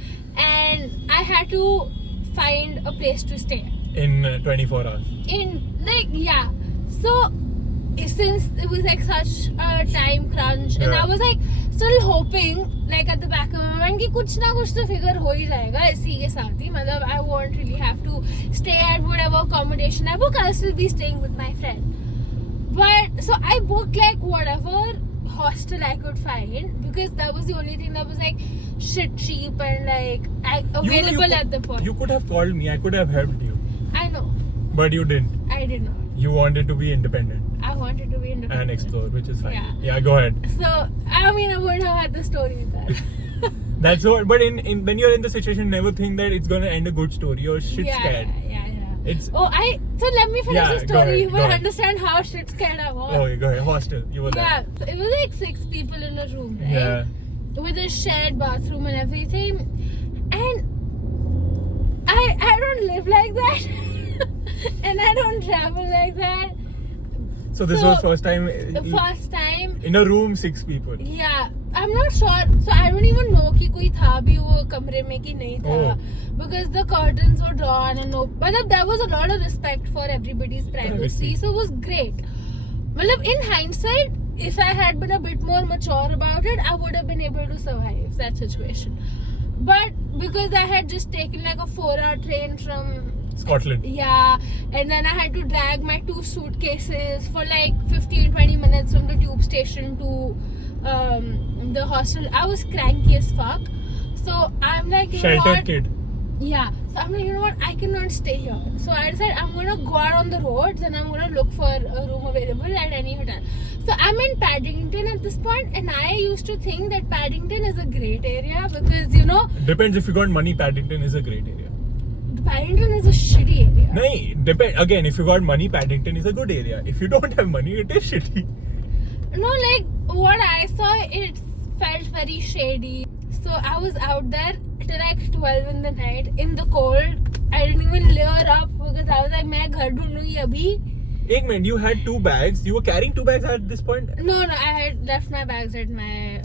and I had to find a place to stay. In 24 hours? So, since it was like such a time crunch, and I was like still hoping, like at the back of my mind, कि कुछ ना कुछ तो figure हो ही जाएगा इसी के साथ ही. मतलब I won't really have to stay at whatever accommodation I book. I'll still be staying with my friend. But so I booked like whatever hostel I could find, because that was the only thing that was like shit cheap and like available at the point. You could have called me. I could have helped you. I know. But you didn't. I did not. You wanted to be independent. I wanted to be independent. And explore, which is fine. Yeah, go ahead. So, I mean, I wouldn't have had the story with that. That's what, but in when you're in the situation, never think that it's gonna end a good story. You're shit scared. Yeah. It's... So let me finish the story. Ahead, you will understand how shit scared I was. Okay, go ahead. Hostel. You were there. Yeah, so it was like 6 people in a room, right? Yeah. With a shared bathroom and everything. And I don't live like that. And I don't travel like that. So this was first time. The first time. In a room, 6 people. Yeah, I'm not sure. So I don't even know कि कोई था भी वो कमरे में कि नहीं था. Because the curtains were drawn and but there was a lot of respect for everybody's privacy. So it was great. Matlab, in hindsight, if I had been a bit more mature about it, I would have been able to survive that situation. But because I had just taken like a 4-hour train from Scotland. Yeah, and then I had to drag my 2 suitcases for like 15-20 minutes from the tube station to the hostel. I was cranky as fuck. So I'm like, you know what? Sheltered kid. Yeah. So I'm like, you know what? I cannot stay here. So I decided I'm going to go out on the roads and I'm going to look for a room available at any hotel. So I'm in Paddington at this point, and I used to think that Paddington is a great area because, you know... Depends, if you got money, Paddington is a great area. Paddington is a shitty area. No, again, if you got money, Paddington is a good area. If you don't have money, it is shitty. No, like what I saw, it felt very shady. So I was out there till like 12 in the night in the cold. I didn't even layer up because I was like, मैं घर ढूंढूंगी अभी. Ek minute, you had 2 bags. You were carrying 2 bags at this point? No, I had left my bags at my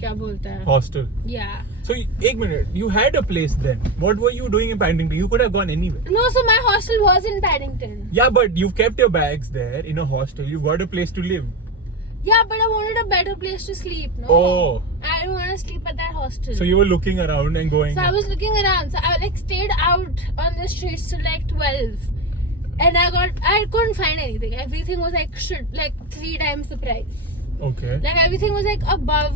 क्या बोलते हैं? Hostel. Yeah. So, ek minute, you had a place then. What were you doing in Paddington? You could have gone anywhere. No, so my hostel was in Paddington. Yeah, but you've kept your bags there in a hostel. You've got a place to live. Yeah, but I wanted a better place to sleep, no? Oh. I didn't want to sleep at that hostel. So you were looking around and going... So I was looking around. So I like stayed out on the streets till like 12. And I couldn't find anything. Everything was like 3 times the price. Okay. Like everything was like above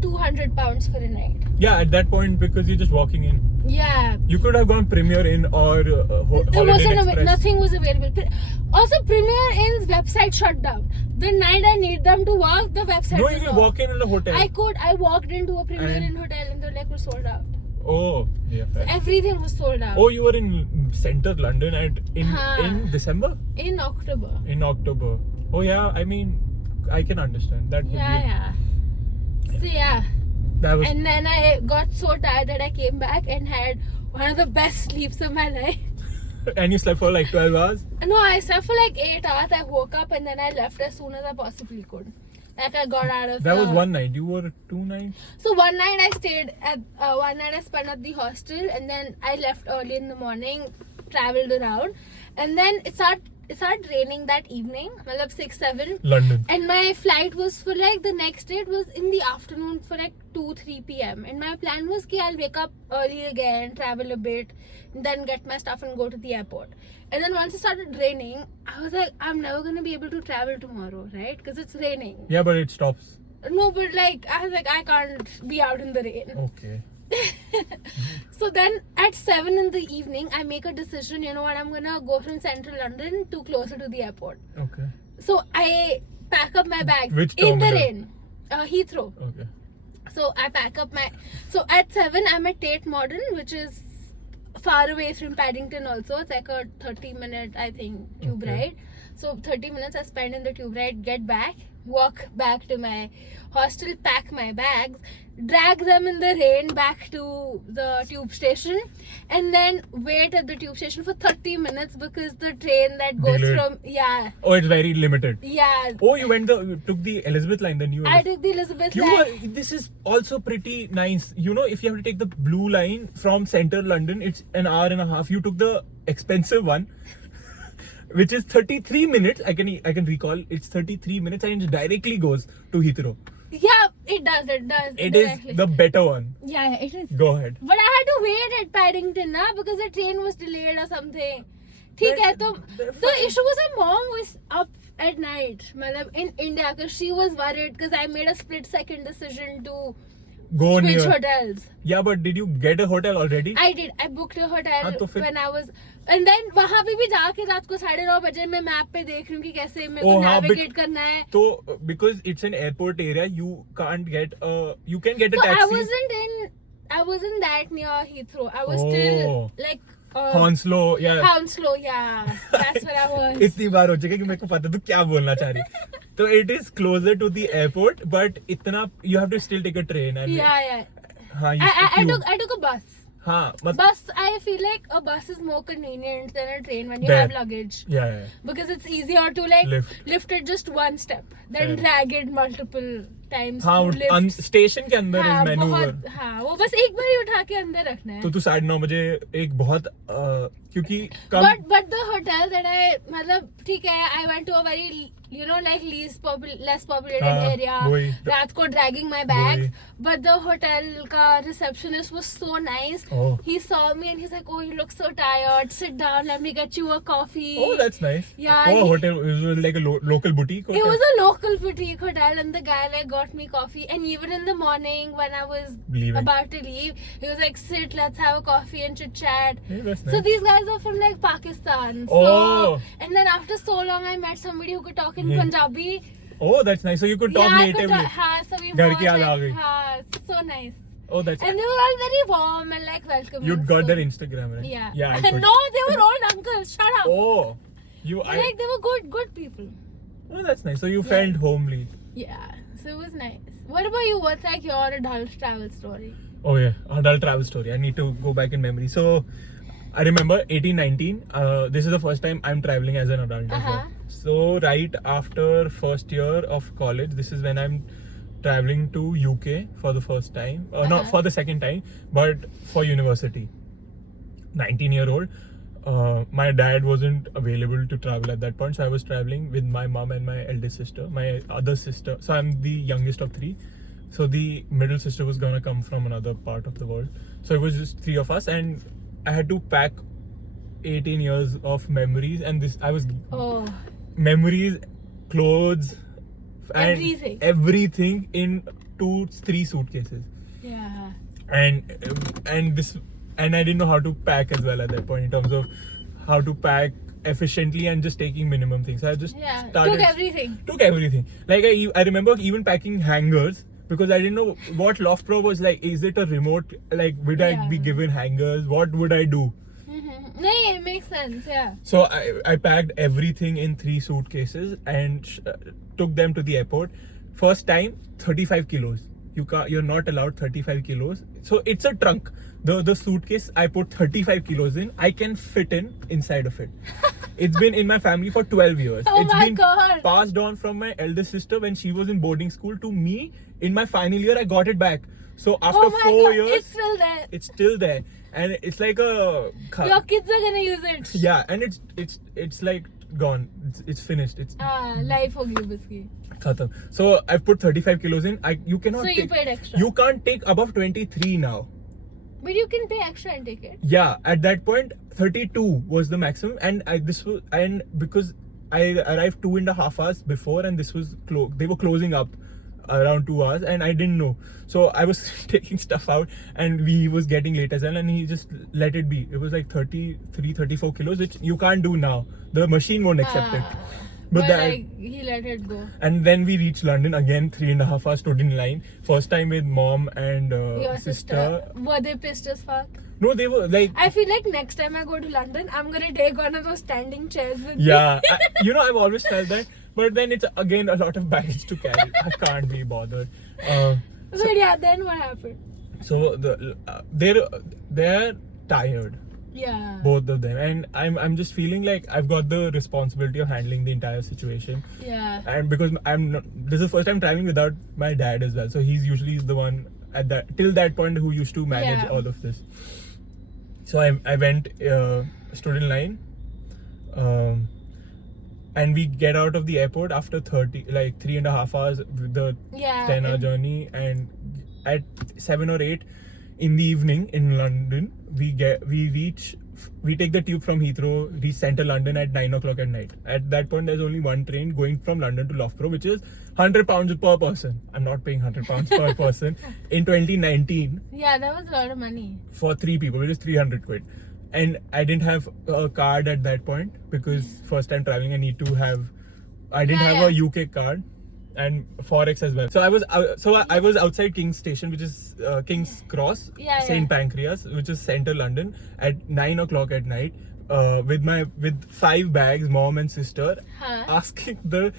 £200 for a night. Yeah, at that point, because you're just walking in. Yeah. You could have gone Premier Inn or There Holiday wasn't Inn Express. nothing was available. Also, Premier Inn's website shut down. The night I need them to work, the website No, was you can off. walk in the hotel. I walked into a Premier And- Inn hotel and they're like, we're sold out. Oh, yeah. Fair. Everything was sold out. Oh, you were in centre London and Huh. in December? In October. In October. Oh yeah, I mean, I can understand that. Would Yeah. So yeah. That was. And then I got so tired that I came back and had one of the best sleeps of my life. And you slept for like 12 hours? No, I slept for like 8 hours. I woke up and then I left as soon as I possibly could. Like I got out of That was one night. You were 2 nights? So one night I stayed at one night I spent at the hostel and then I left early in the morning, traveled around, and then it started raining that evening, मतलब 6-7. London. And my flight was for like the next day. It was in the afternoon for like 2-3 p.m. And my plan was that I'll wake up early again, travel a bit, and then get my stuff and go to the airport. And then once it started raining, I was like, I'm never gonna be able to travel tomorrow, right? Because it's raining. Yeah, but it stops. No, but like I was like, I can't be out in the rain. Okay. So then at 7 in the evening, I make a decision. You know what? I'm gonna go from central London to closer to the airport. Okay. So I pack up my bags Which in the terminal? rain. Heathrow. Okay. So I pack up my. So at 7, I'm at Tate Modern, which is far away from Paddington. Also, it's like a 30-minute, I think, tube Okay. ride. So 30 minutes I spend in the tube ride, get back, walk back to my hostel, pack my bags, drag them in the rain back to the tube station, and then wait at the tube station for 30 minutes because the train that goes Delayed. from Oh, it's very limited. yeah. Oh, you took the Elizabeth line, the new I Elizabeth. took the Elizabeth You line. this is also pretty nice. You know, if you have to take the blue line from central London, it's an hour and a half. You took the expensive one, which is 33 minutes. I can recall. It's 33 minutes and it directly goes to Heathrow. Yeah, it does. It does. It directly. is the better one. Yeah, it is. Go ahead. But I had to wait at Paddington na because the train was delayed or something. ठीक है तो the issue was my mom was up at night मतलब in India because she was worried because I made a split-second decision to Go switch near. hotels. Yeah, but did you get a hotel already? I did. I booked a hotel हाँ, तो फिर- when I was and then वहाँ पे भी जाके रात को 9:30 बजे मैं मैप पे देख रही हूँ कि कैसे मेरे को Oh, हाँ, navigate करना है. So because it's an airport area, you can't get you can get a So taxi. I wasn't that near Heathrow. I was Oh. still like Hounslow, yeah. Hounslow, yeah. That's where I was. इतनी बार हो चुका है कि मेरे को पता है तू क्या बोलना चाह रही. तो it is closer to the airport, but इतना you have to still take a train. And Yeah. हाँ, I took a bus. हाँ, Bus, I feel like a bus is more convenient than a train when you There. have luggage. Yeah. Because it's easier to like Lift. it just one step, then Fair. drag it multiple times हाँ, to lift. Station के अंदर हाँ, is maneuver. बहुत हाँ वो बस एक बार ही उठा के अंदर रखना है. तो तू 9:30 बजे एक बहुत क्योंकि कम But the hotel that I मतलब ठीक है I went to a very like less populated हाँ, area. वही. रात को dragging my bags. वही. But the hotel का receptionist was so nice. Oh. He saw me and he's like, oh, you look so tired. Sit down. Let me get you a coffee. Oh, that's nice. Yeah, Oh, he- hotel it was like a local boutique. It was a local boutique hotel and the guy like got me coffee, and even in the morning when I was Leaving. about to leave, he was like, sit, let's have a coffee and chit chat. Yeah, that's So nice. these guys are from like Pakistan. Oh. So, and then after so long I met somebody who could talk in Yeah. Punjabi. Oh, that's nice. So you could talk yeah, I could natively. talk, हाँ, so we घर both की याद आ like, गई. हाँ, so nice. Oh, that's And they were all very warm and like welcoming. you got so, their Instagram, right? Yeah. Yeah, I could. No, they were all uncles. Shut up. Oh, Like they were good people. Oh, that's nice. So you Yeah. felt homely. Yeah, so it was nice. What about you? What's like your adult travel story? Oh yeah, adult travel story. I need to go back in memory. So I remember 18-19. This is the first time I'm traveling as an adult. as well. Uh-huh. So right after first year of college, this is when I'm traveling to UK for the first time. Not Uh-huh. for the second time, but for university. 19-year-old. My dad wasn't available to travel at that point, so I was traveling with my mom and my eldest sister, my other sister. So I'm the youngest of three. So the middle sister was gonna come from another part of the world. So it was just three of us, and I had to pack 18 years of memories, and this I was Oh, memories, clothes, and everything in 2-3 suitcases. yeah. And this and I didn't know how to pack as well at that point in terms of how to pack efficiently and just taking minimum things. So I just took everything. Like I remember even packing hangers because I didn't know what Loft Pro was like. Is it a remote? Like, would I be given hangers? What would I do? No, it makes sense. Yeah. So I packed everything in 3 suitcases and took them to the airport. First time, 35 kilos. You're not allowed 35 kilos. So it's a trunk. The suitcase I put 35 kilos in, I can fit inside of it. It's been in my family for 12 years. It's been passed on from my eldest sister when she was in boarding school to me. In my final year, I got it back. So after 4 years, it's still there. It's still there, and it's like a. Your kids are gonna use it. Yeah, and it's like gone. It's finished. It's life ho gayi uski. Khatam. So I've put 35 kilos in. You cannot. So you paid extra. You can't take above 23 now. But you can pay extra and take it. Yeah, at that point, 32 was the maximum, and because I arrived 2.5 hours before, and this was they were closing up around 2 hours, and I didn't know. So I was taking stuff out, and we was getting late as well, and he just let it be. It was like 34 kilos, which you can't do now. The machine won't accept it. But like, he let it go. And then we reached London again, 3.5 hours stood in line. First time with mom and your sister. Were they pissed as fuck? No, they were like... I feel like next time I go to London, I'm gonna take one of those standing chairs with me. Yeah, I've always felt that. But then it's again a lot of baggage to carry. I can't be bothered. Then what happened? So they're tired. Yeah. Both of them, and I'm just feeling like I've got the responsibility of handling the entire situation. Yeah. And because this is the first time traveling without my dad as well, so he's usually the one till that point who used to manage all of this. So I went, stood in line, and we get out of the airport after 3.5 hours with the 10-hour journey, and at 7 or 8 in the evening in London, we take the tube from Heathrow, reach central London at 9 o'clock at night. At that point, there's only one train going from London to Loughborough, which is £100 per person. I'm not paying £100 per person. In 2019. Yeah, that was a lot of money. For 3 people, which is 300 quid. And I didn't have a card at that point because first time traveling, I didn't have a UK card. And Forex as well. So I was outside King's Station, which is King's Cross, St. Pancras, which is central London, at 9 o'clock at night, with 5 bags, mom and sister, asking the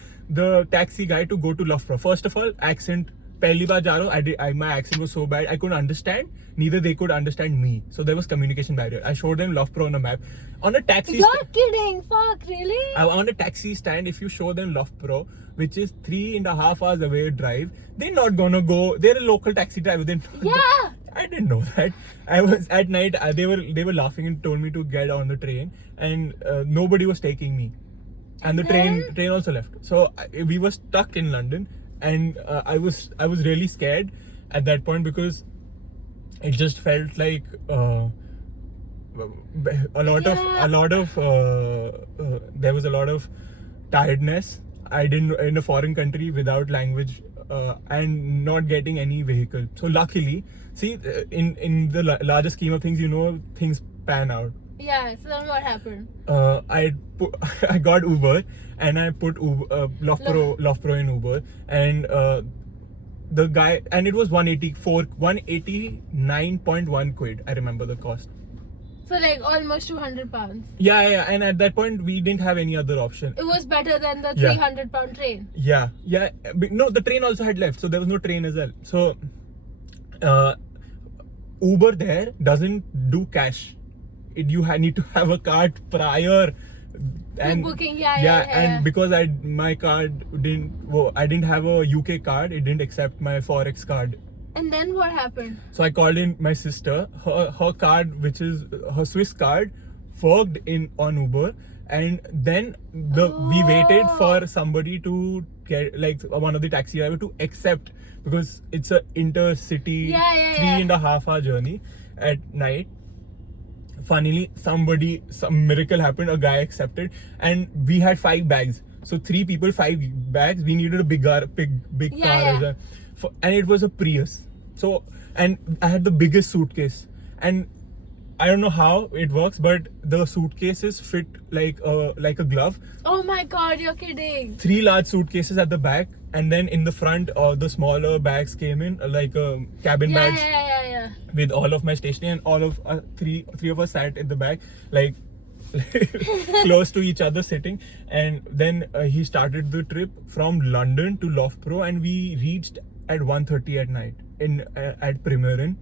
taxi guy to go to Loughborough. First of all, accent. Pehli baar ja raha hu, my accent was so bad I couldn't understand. Neither they could understand me. So there was communication barrier. I showed them Loughborough on a map. On a taxi. You're kidding? Fuck, really? On a taxi stand, if you show them Loughborough, which is 3.5 hours away drive, they're not gonna go. They're a local taxi driver. I didn't know that. I was at night. They were laughing and told me to get on the train, and nobody was taking me, and the train also left. So we were stuck in London, and I was really scared at that point because it just felt like there was a lot of tiredness. I didn't in a foreign country without language and not getting any vehicle. So luckily, see, in the larger scheme of things, things pan out. Yeah. So then what happened? I got Uber, and I put Loughborough in Uber, and the guy, and it was 189.1 quid. I remember the cost. So like almost £200. Yeah, and at that point we didn't have any other option. It was better than the £300 train. Yeah. No, the train also had left, so there was no train as well. So Uber there doesn't do cash. You need to have a card prior. And booking, and because my card I didn't have a UK card, it didn't accept my Forex card. And then what happened? So I called in my sister. Her card, which is her Swiss card, worked on Uber, and then we waited for somebody to get, like, one of the taxi driver to accept, because it's a intercity 3.5 hour journey at night. Funnily, some miracle happened. A guy accepted, and we had 5 bags. So 3 people, 5 bags. We needed a big car as well. And it was a Prius. So, and I had the biggest suitcase, and I don't know how it works, but the suitcases fit like a glove. Oh my god, you're kidding. 3 large suitcases at the back, and then in the front, the smaller bags came in, like cabin bags Yeah. with all of my stationery, and all of three of us sat in the back, like close to each other sitting. And then he started the trip from London to Loughborough, and we reached at 1:30 at night at Premier Inn.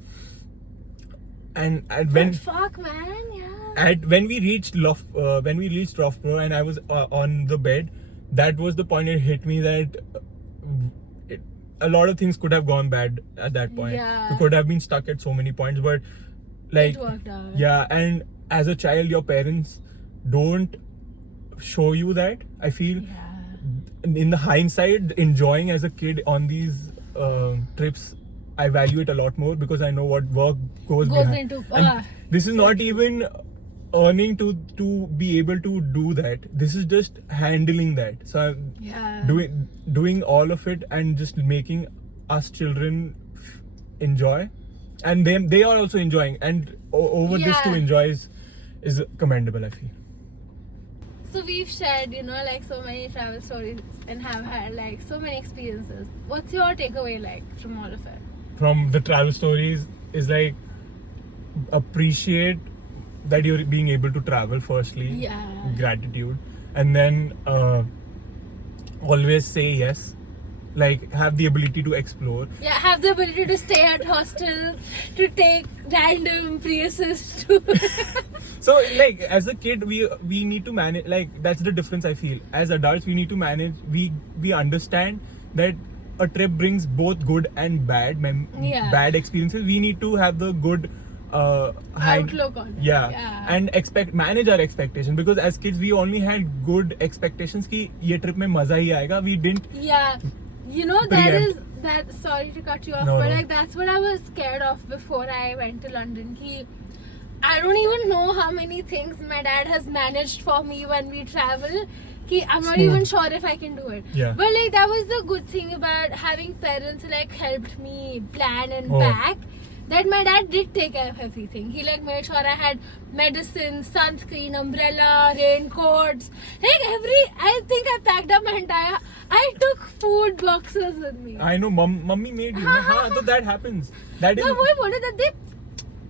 And when fuck, man, yeah. when we reached Loughborough, and I was on the bed, that was the point it hit me that a lot of things could have gone bad at that point. Yeah. We could have been stuck at so many points, but like It worked out. yeah. And as a child, your parents don't show you that. I feel in the hindsight, enjoying as a kid on these trips, I value it a lot more because I know what work goes behind. into And this is not even earning to be able to do that. This is just handling that. So I'm doing all of it and just making us children enjoy, and they are also enjoying, and over this to enjoy is commendable, I feel. So we've shared, like so many travel stories and have had like so many experiences. What's your takeaway like from all of it? From the travel stories is like appreciate that you're being able to travel firstly, gratitude, and then always say yes, like have the ability to explore, have the ability to stay at hostel, to take random Priuses to so like as a kid we need to manage, like that's the difference I feel. As adults we need to manage, we understand that a trip brings both good and bad bad experiences. We need to have the good outlook on it. And manage our expectations, because as kids we only had good expectations ki ye trip mein maza hi aayega. We didn't that sorry to cut you off, No. like that's what I was scared of before I went to London. I don't even know how many things my dad has managed for me when we travel. I'm not even sure if I can do it. But like that was the good thing about having parents like helped me plan and pack. That my dad did take care of everything. He like made sure I had medicine, sunscreen, umbrella, raincoats. I think I packed up my entire. I took food boxes with me. I know, mummy made you. So that happens. That is. No, that they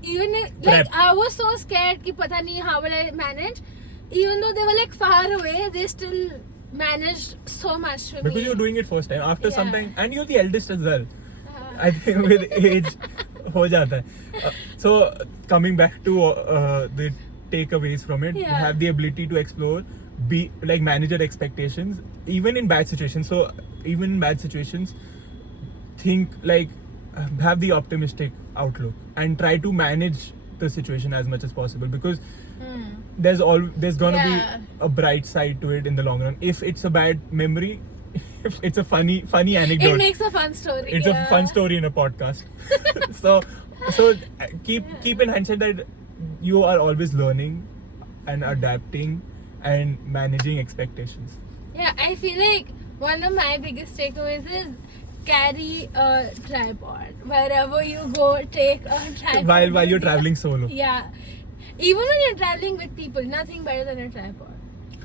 even like I was so scared ki pata nahi how will I manage. Even though they were like far away, they still managed so much for me. Because you're doing it first time. After some time, and you're the eldest as well. I think with age, ho jata hai. So coming back to the takeaways from it, have the ability to explore, be like manage your expectations, even in bad situations. So even in bad situations, think like have the optimistic outlook and try to manage the situation as much as possible, because there's gonna be a bright side to it in the long run. If it's a bad memory, if it's a funny anecdote, it makes a fun story. It's a fun story in a podcast. so keep in hindsight that you are always learning and adapting and managing expectations. I feel like one of my biggest takeaways is carry a tripod wherever you go. Take a tripod while you're traveling solo. Even when you're traveling with people, nothing better than a tripod.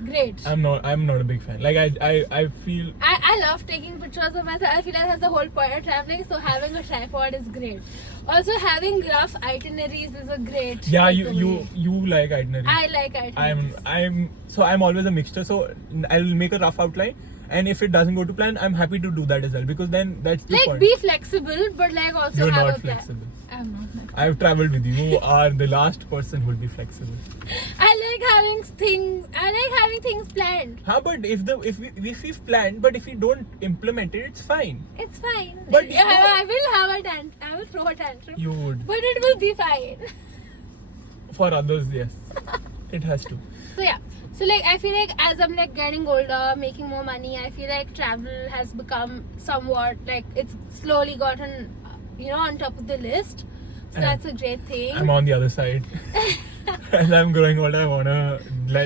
Great. I'm not a big fan. Like I feel I love taking pictures of myself. I feel like that's the whole point of traveling. So having a tripod is great. Also having rough itineraries is a great. You like itineraries. I like itineraries. I'm always a mixture. So I'll make a rough outline, and if it doesn't go to plan, I'm happy to do that as well, because then that's the point. Like be flexible, but like also You're have not a plan. flexible. I'm not flexible. I've traveled with you. You are the last person who will be flexible. I like having things planned. But if we've planned, but if we don't implement it, it's fine. It's fine. But I will throw a tantrum. You would. But it will be fine. For others, yes. It has to. So like I feel like as I'm like getting older, making more money, I feel like travel has become somewhat like it's slowly gotten on top of the list. So that's a great thing. I'm on the other side. As I'm growing older, I wanna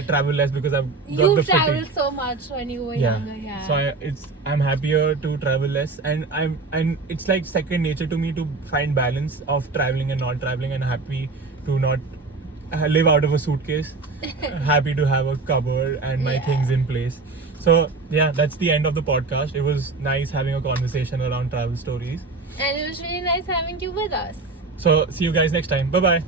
travel less because I've got the You fatigue. traveled so much when you were younger, So I'm happier to travel less, and it's like second nature to me to find balance of traveling and not traveling, and happy to not live out of a suitcase. Happy to have a cupboard and my Yeah. things in place. So yeah, that's the end of the podcast. It was nice having a conversation around travel stories. And it was really nice having you with us. So see you guys next time. Bye bye.